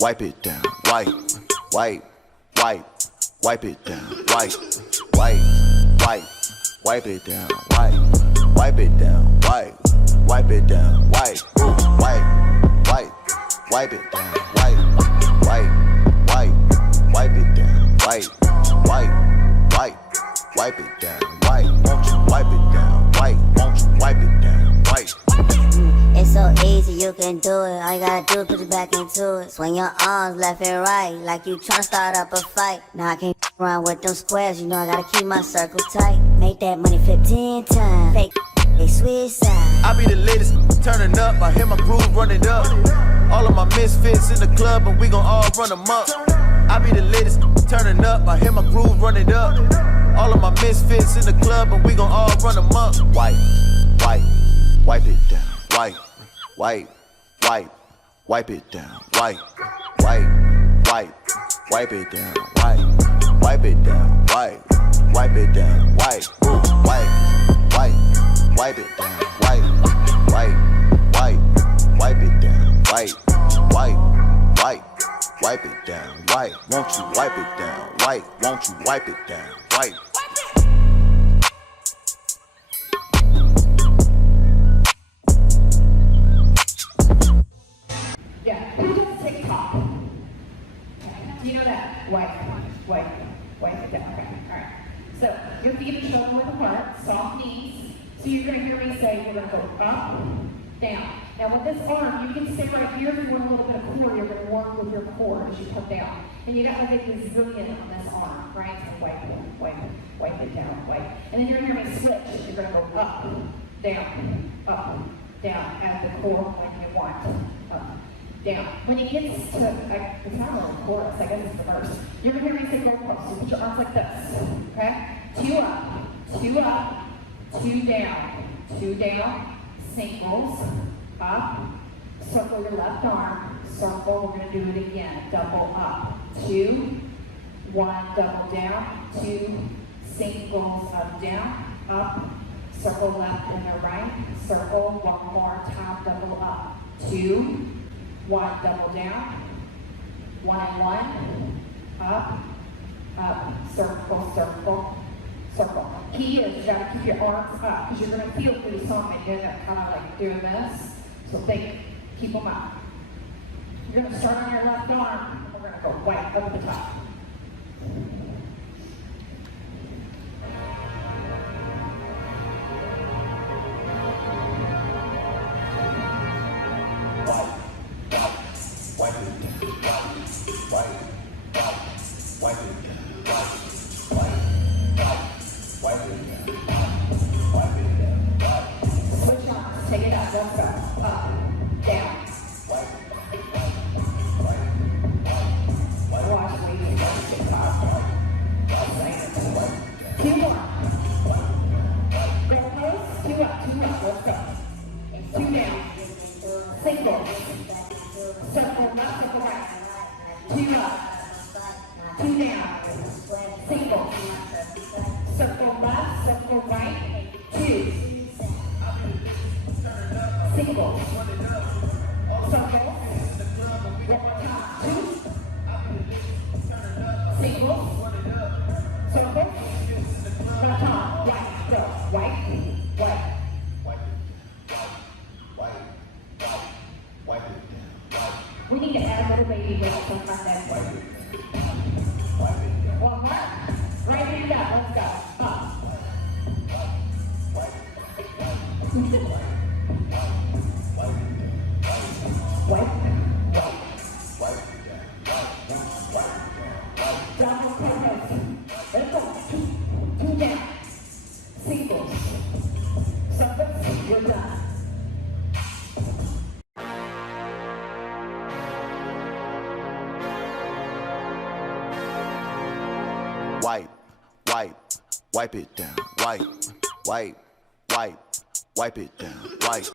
wipe it down, wipe, wipe, wipe, wipe it down, wipe, wipe, wipe, wipe it down, wipe, wipe it down, wipe, wipe it down, wipe, wipe, wipe, wipe it down, wipe, wipe, wipe, wipe it down, wipe, wipe, wipe, wipe it down, wipe, won't you wipe it down, wipe, won't you wipe it down, wipe. It's so easy, you can do it. All you gotta do is put your back into it. Swing your arms left and right, like you tryna start up a fight. Now I can't run with them squares, you know I gotta keep my circle tight. Make that money flip 10 times. Fake, they switch sides. I be the latest, turning up. I hear my groove running up. All of my misfits in the club, and we gon' all run them up. I be the latest, turning up. I hear my groove running up. All of my misfits in the club, and we gon' all run them up. Wipe, wipe, wipe it down. Wipe, wipe, wipe, wipe it down. Wipe, wipe, wipe, wipe it down. Wipe, wipe it down. Wipe, wipe it down. Wipe, wipe, wipe, wipe it down. Wipe, wipe, wipe, wipe it down. Wipe, wipe, wipe, wipe it down. Wipe, won't you wipe it down? Wipe, won't you wipe it down? Wipe. Yeah, who does TikTok? Okay. Do you know that? Wipe it down. Okay, alright. So, your feet are shoulder width apart, soft knees. So you're going to hear me say, we're going to go up, down. Now with this arm, you can stay right here if you want a little bit of core. You're going to work with your core as you come down. And you got to get resilient on this arm, right? So wipe it down, wipe. And then you're going to hear me switch. You're going to go up, down, at the core when you want. Up, down. When it gets to, it's not really a chorus, I guess it's the verse. You're going to hear me say go close. So put your arms like this, okay? 2 up, 2 up, 2 down, singles, up, circle your left arm, circle, we're going to do it again, double up, 2, 1, double down, 2, singles, up, down, up, circle left and the right, circle, 1 more time, double up, 2, 1, double down, 1 and 1, up, circle, circle, circle. Key is you gotta keep your arms up because you're gonna feel through the song and you're gonna kind of like doing this. So think, keep them up. You're gonna start on your left arm and we're gonna go right over the top. Take it up, let's go. Up, down. Watch me TikTok. 2 more. Go close. 2 up, let's go. 2 down. Single. Circle left, circle right. 2 up. 2 down. Single. Circle left, circle right. 2. Single, circle, 1 more time, 2, single, circle, 1 more time, right, go, right. We need to add a little baby breath sometime that way. 1 more, right hand up, let's go, up. Double co-host. Let's go. 2 down. Singles. Circles. You're done. Wipe, wipe it down. Wipe, wipe, wipe, wipe it down. Wipe.